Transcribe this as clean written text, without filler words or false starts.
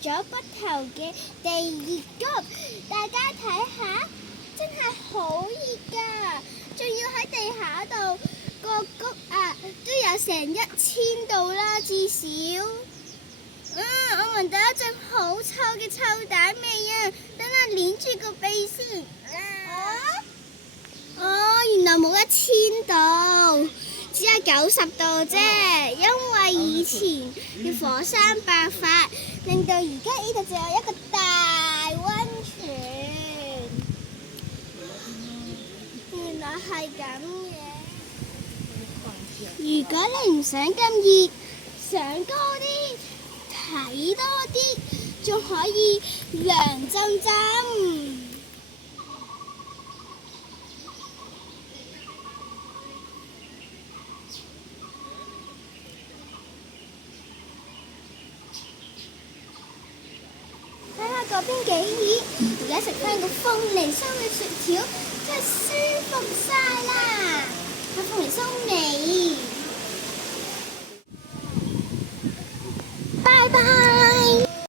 咗北頭嘅地熱谷，大家睇下，真係好熱㗎！仲要喺地下度個谷啊，都有成1000度啦，至少。我聞到一陣好臭嘅臭蛋味啊！等我捏住個鼻先。原來冇1000度，只有90度啫。因為以前嘅火山爆發，令到而家呢度就有一個大溫泉。原來係咁嘅。如果你唔想咁熱，想高啲，睇多啲，仲可以涼浸浸。睇下嗰邊幾熱，而家食翻個鳳梨酥嘅雪條，真係舒服晒。